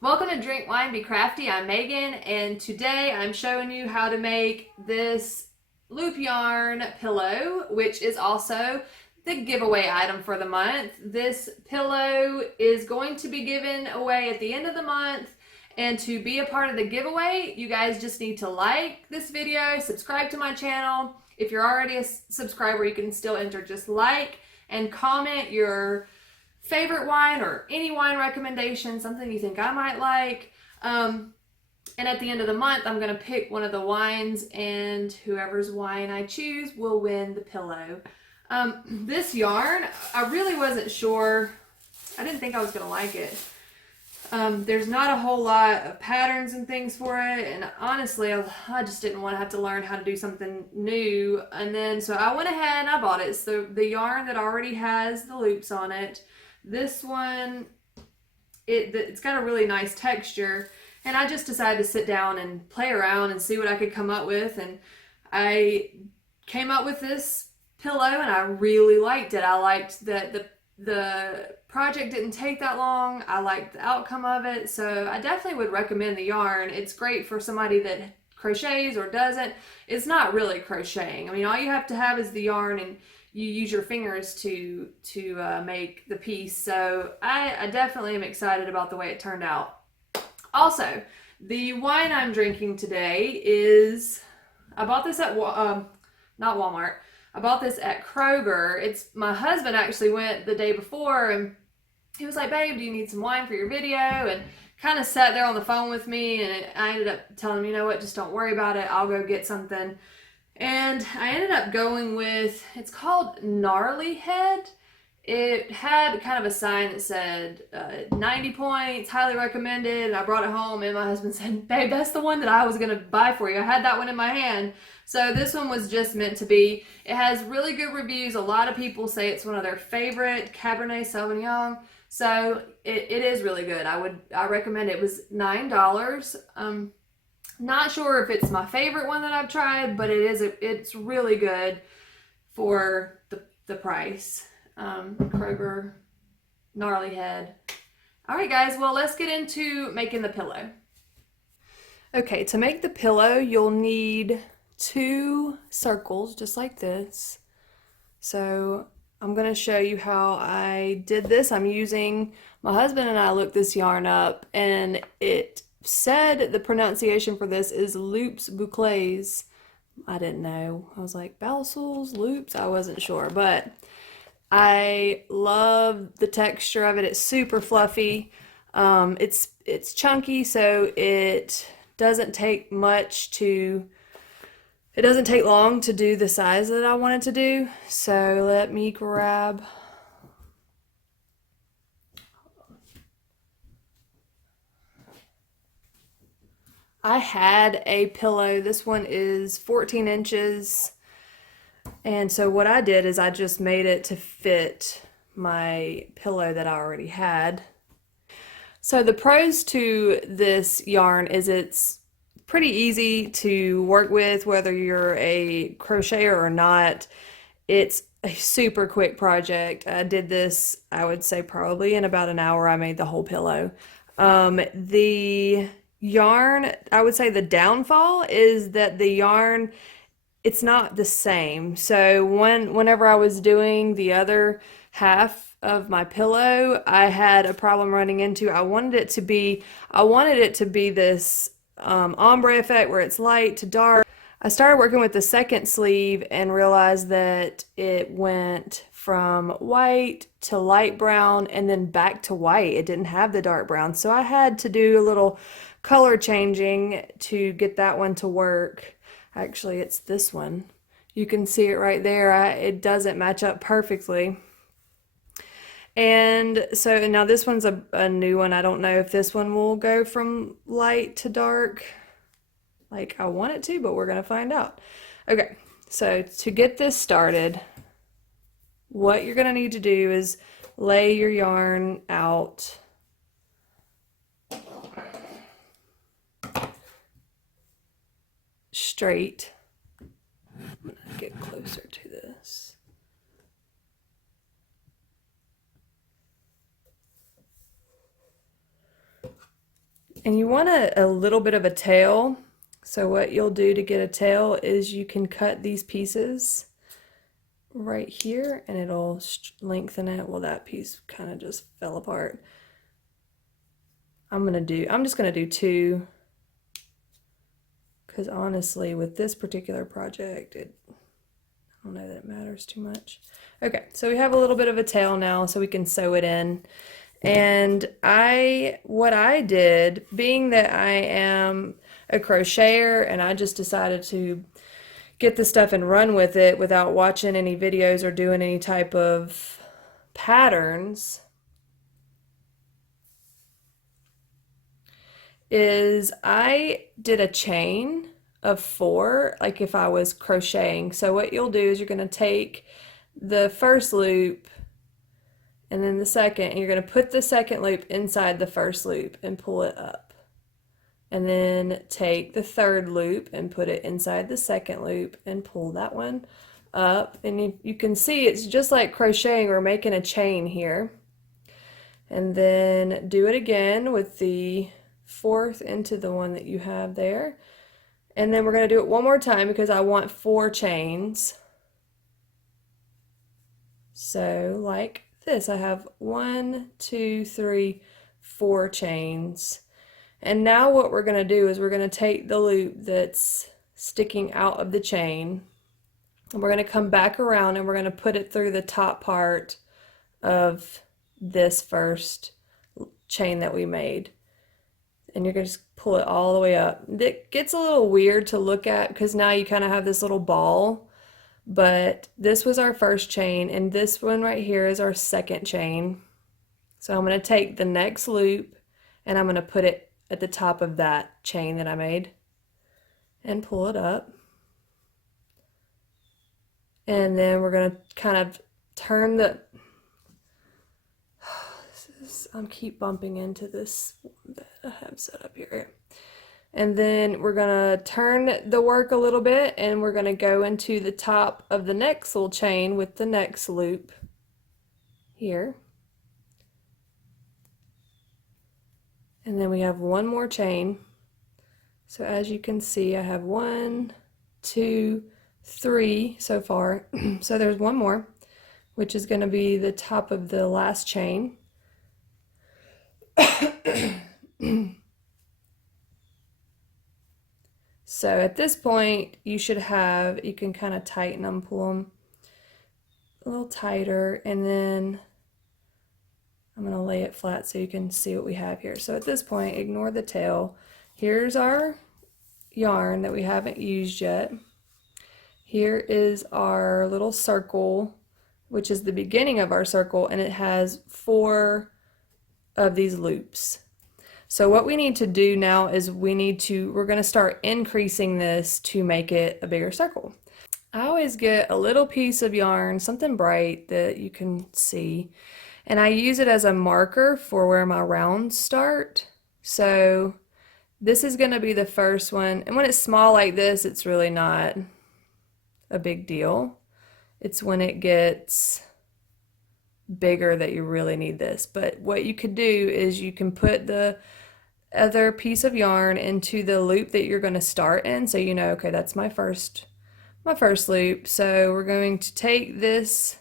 Welcome to Drink Wine Be Crafty. I'm Megan, and today I'm showing you how to make this loop yarn pillow, which is also the giveaway item for the month. This pillow is going to be given away at the end of the month, and to be a part of the giveaway, you guys just need to like this video, subscribe to my channel. If you're already a subscriber, you can still enter. Just like and comment your favorite wine or any wine recommendation, something you think I might like. And at the end of the month, I'm going to pick one of the wines, and whoever's wine I choose will win the pillow. This yarn, I really wasn't sure. I didn't think I was going to like it. There's not a whole lot of patterns and things for it, and honestly, I just didn't want to have to learn how to do something new. And then, so I went ahead and I bought it. So the yarn that already has the loops on it. This one, it's got a really nice texture, and I just decided to sit down and play around and see what I could come up with, and I came up with this pillow, and I really liked it. I liked that the project didn't take that long. I liked the outcome of it, so I definitely would recommend the yarn. It's great for somebody that crochets or doesn't. It's not really crocheting. I mean, all you have to have is the yarn, and you use your fingers to make the piece. So I definitely am excited about the way it turned out. Also, the wine I'm drinking today is, I bought this at not Walmart. I bought this at Kroger. It's my husband actually went the day before, and he was like, "Babe, do you need some wine for your video?" And kind of sat there on the phone with me, and I ended up telling him, "You know what, just don't worry about it. I'll go get something." And I ended up going with, it's called Gnarly Head. It had kind of a sign that said 90 points, highly recommended. And I brought it home, and my husband said, "Babe, that's the one that I was going to buy for you. I had that one in my hand." So this one was just meant to be. It has really good reviews. A lot of people say it's one of their favorite Cabernet Sauvignon. So it is really good. I recommend it. It was $9. Not sure if it's my favorite one that I've tried, but it's really good for the price. Kroger Gnarly Head. All right, guys, well, let's get into making the pillow. Okay, to make the pillow, you'll need 2 circles just like this. So I'm going to show you how I did this. My husband and I looked this yarn up, and it said the pronunciation for this is loops boucles. I didn't know. I was like, Balsals, loops? I wasn't sure, but I love the texture of it. It's super fluffy. It's chunky, so it doesn't take long to do the size that I wanted to do. So let me grab. I had a pillow. This one is 14 inches. And so what I did is I just made it to fit my pillow that I already had. So the pros to this yarn is it's pretty easy to work with, whether you're a crocheter or not. It's a super quick project. I did this, I would say, probably in about an hour. I made the whole pillow. The yarn, I would say the downfall is that the yarn, it's not the same. So whenever I was doing the other half of my pillow, I had a problem running into, I wanted it to be this ombre effect where it's light to dark. I started working with the second sleeve and realized that it went from white to light brown and then back to white. It didn't have the dark brown. So I had to do a little color changing to get that one to work. Actually, it's this one. You can see it right there. It doesn't match up perfectly. And so now this one's a new one. I don't know if this one will go from light to dark like I want it to, but we're gonna find out. Okay, so to get this started, what you're gonna need to do is lay your yarn out straight. I'm gonna get closer to this. And you want a little bit of a tail. So what you'll do to get a tail is you can cut these pieces right here and it'll lengthen it. Well, that piece kind of just fell apart. I'm just gonna do 2, because honestly with this particular project I don't know that it matters too much. Okay, so we have a little bit of a tail now, so we can sew it in. And what I did, being that I am a crocheter and I just decided to get the stuff and run with it without watching any videos or doing any type of patterns, is I did a chain of 4, like if I was crocheting. So what you'll do is you're going to take the first loop and then the second, and you're going to put the second loop inside the first loop and pull it up. And then take the third loop and put it inside the second loop and pull that one up. And you can see it's just like crocheting. We're making a chain here. And then do it again with the 4th into the one that you have there. And then we're going to do it one more time because I want 4 chains. So like this, I have 1, 2, 3, 4 chains. And now what we're going to do is we're going to take the loop that's sticking out of the chain and we're going to come back around and we're going to put it through the top part of this first chain that we made. And you're going to just pull it all the way up. It gets a little weird to look at because now you kind of have this little ball, but this was our first chain and this one right here is our second chain. So I'm going to take the next loop and I'm going to put it at the top of that chain that I made and pull it up. And then we're going to kind of turn the, I keep bumping into this that I have set up here. And then we're going to turn the work a little bit and we're going to go into the top of the next little chain with the next loop here. And then we have one more chain. So as you can see, I have 1, 2, 3 so far. So there's one more, which is going to be the top of the last chain. So at this point, you can kind of tighten them, pull them a little tighter, and then I'm going to lay it flat so you can see what we have here. So at this point, ignore the tail. Here's our yarn that we haven't used yet. Here is our little circle, which is the beginning of our circle, and it has 4 of these loops. So what we need to do now is we're going to start increasing this to make it a bigger circle. I always get a little piece of yarn, something bright that you can see, and I use it as a marker for where my rounds start. So this is going to be the first one, and when it's small like this, it's really not a big deal. It's when it gets bigger that you really need this. But what you could do is you can put the other piece of yarn into the loop that you're going to start in, so you know, okay, that's my first loop. So we're going to take this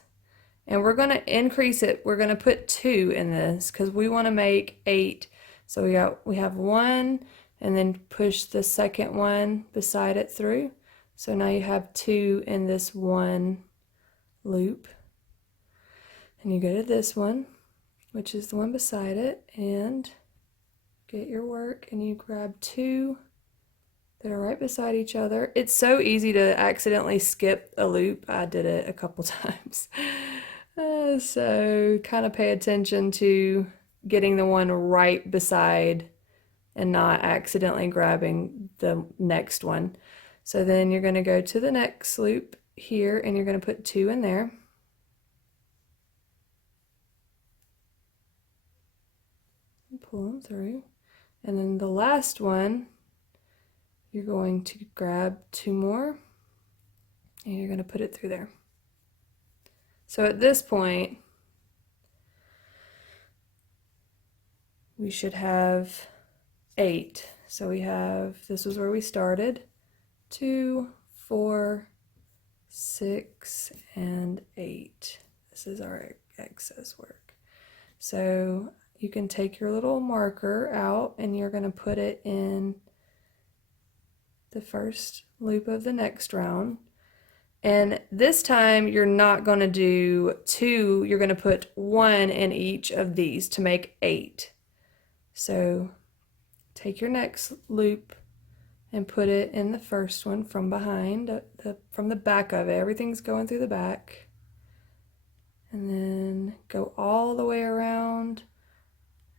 and we're going to increase it. We're going to put 2 in this because we want to make 8. So we have 1 and then push the second one beside it through. So now you have 2 in this one loop. And you go to this one, which is the one beside it, and get your work and you grab 2 that are right beside each other. It's so easy to accidentally skip a loop. I did it a couple times. So kind of pay attention to getting the one right beside and not accidentally grabbing the next one. So then you're going to go to the next loop here and you're going to put 2 in there. And pull them through. And then the last one, you're going to grab 2 more and you're going to put it through there. So at this point, we should have 8. So we have, this was where we started, 2, 4, 6, and 8. This is our excess work. So you can take your little marker out and you're going to put it in the first loop of the next round. And this time you're not going to do 2, you're going to put 1 in each of these to make 8. So take your next loop and put it in the first one from behind, from the back of it. Everything's going through the back. And then go all the way around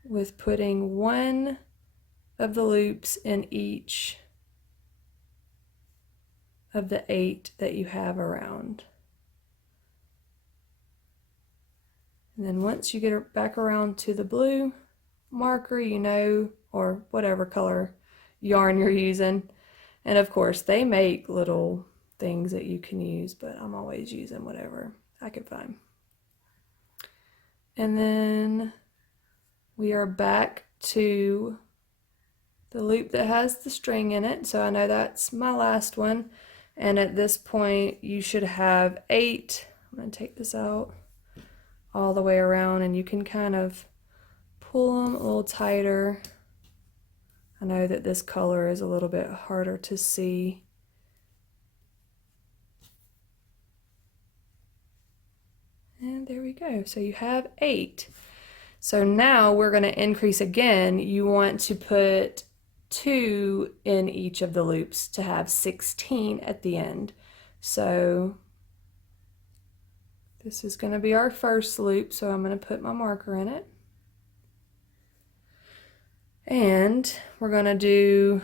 with putting 1 of the loops in each of the 8 that you have around. And then once you get back around to the blue marker, you know, or whatever color yarn you're using. And of course, they make little things that you can use, but I'm always using whatever I can find. And then we are back to the loop that has the string in it. So I know that's my last one. And at this point, you should have 8. I'm going to take this out all the way around, and you can kind of pull them a little tighter. I know that this color is a little bit harder to see. And there we go. So you have 8. So now we're going to increase again. You want to put 2 in each of the loops to have 16 at the end. So this is going to be our first loop, so I'm going to put my marker in it. And we're going to do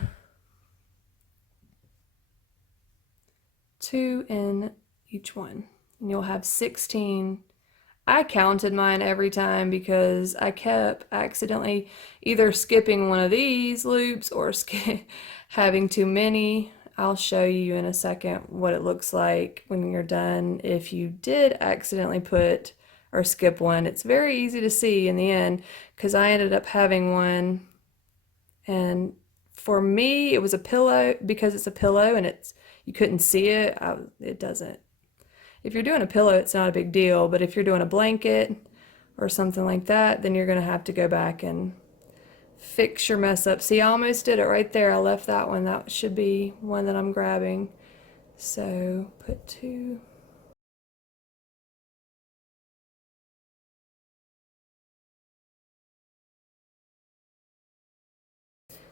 2 in each one. And you'll have 16. I counted mine every time because I kept accidentally either skipping one of these loops or having too many. I'll show you in a second what it looks like when you're done if you did accidentally put or skip one. It's very easy to see in the end because I ended up having one, and for me it was a pillow. Because it's a pillow and you couldn't see it, it doesn't. If you're doing a pillow, it's not a big deal, but if you're doing a blanket or something like that, then you're going to have to go back and fix your mess up. See, I almost did it right there. I left that one. That should be one that I'm grabbing. So put 2.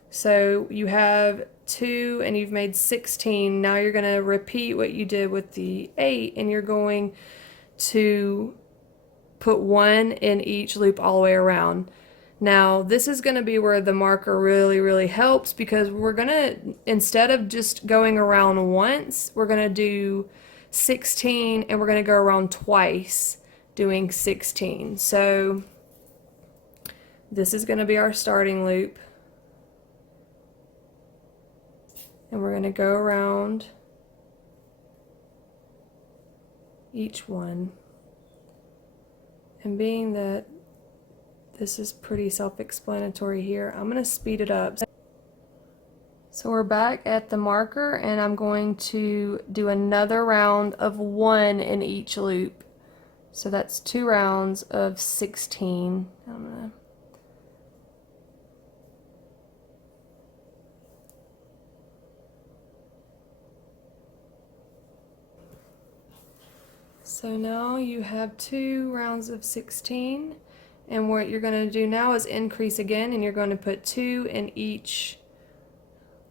So you have 2 and you've made 16. Now you're going to repeat what you did with the 8, and you're going to put 1 in each loop all the way around. Now this is going to be where the marker really helps, because we're going to, instead of just going around once, we're going to do 16 and we're going to go around twice doing 16. So this is going to be our starting loop. And we're going to go around each one. And being that this is pretty self-explanatory here, I'm going to speed it up. So we're back at the marker, and I'm going to do another round of 1 in each loop. So that's 2 rounds of 16. I'm going to So now you have 2 rounds of 16, and what you're going to do now is increase again, and you're going to put 2 in each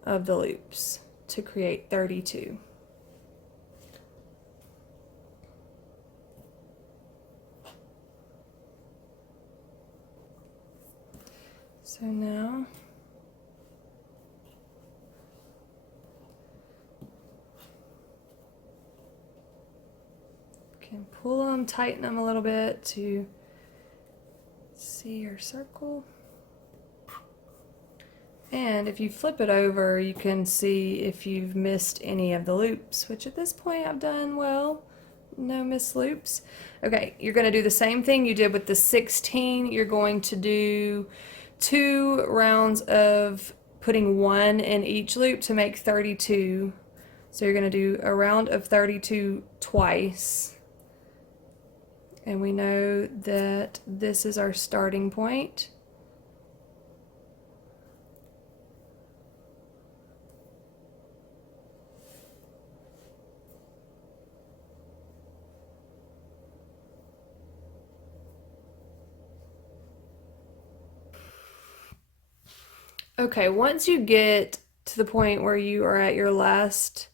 of the loops to create 32. So now can pull them, tighten them a little bit to see your circle. And if you flip it over, you can see if you've missed any of the loops, which at this point I've done well. No missed loops. Okay, you're going to do the same thing you did with the 16. You're going to do 2 rounds of putting 1 in each loop to make 32. So you're going to do a round of 32 twice. And we know that this is our starting point. Okay, once you get to the point where you are at your last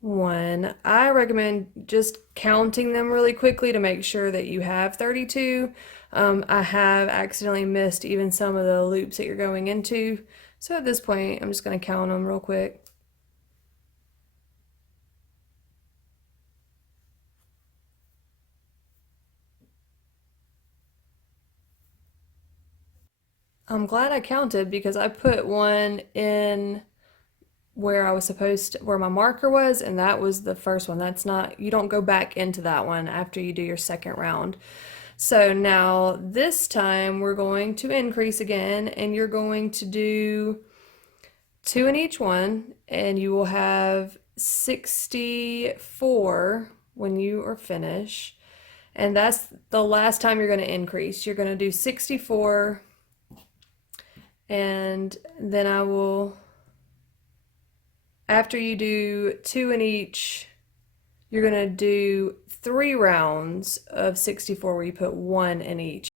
one, I recommend just counting them really quickly to make sure that you have 32. I have accidentally missed even some of the loops that you're going into. So at this point, I'm just going to count them real quick. I'm glad I counted because I put one in where I was supposed to, where my marker was, and that was the first one. That's not, you don't go back into that one after you do your second round. So now this time we're going to increase again, and you're going to do 2 in each one, and you will have 64 when you are finished. And that's the last time you're going to increase. You're going to do 64, and then I will, after you do 2 in each, you're going to do 3 rounds of 64 where you put 1 in each.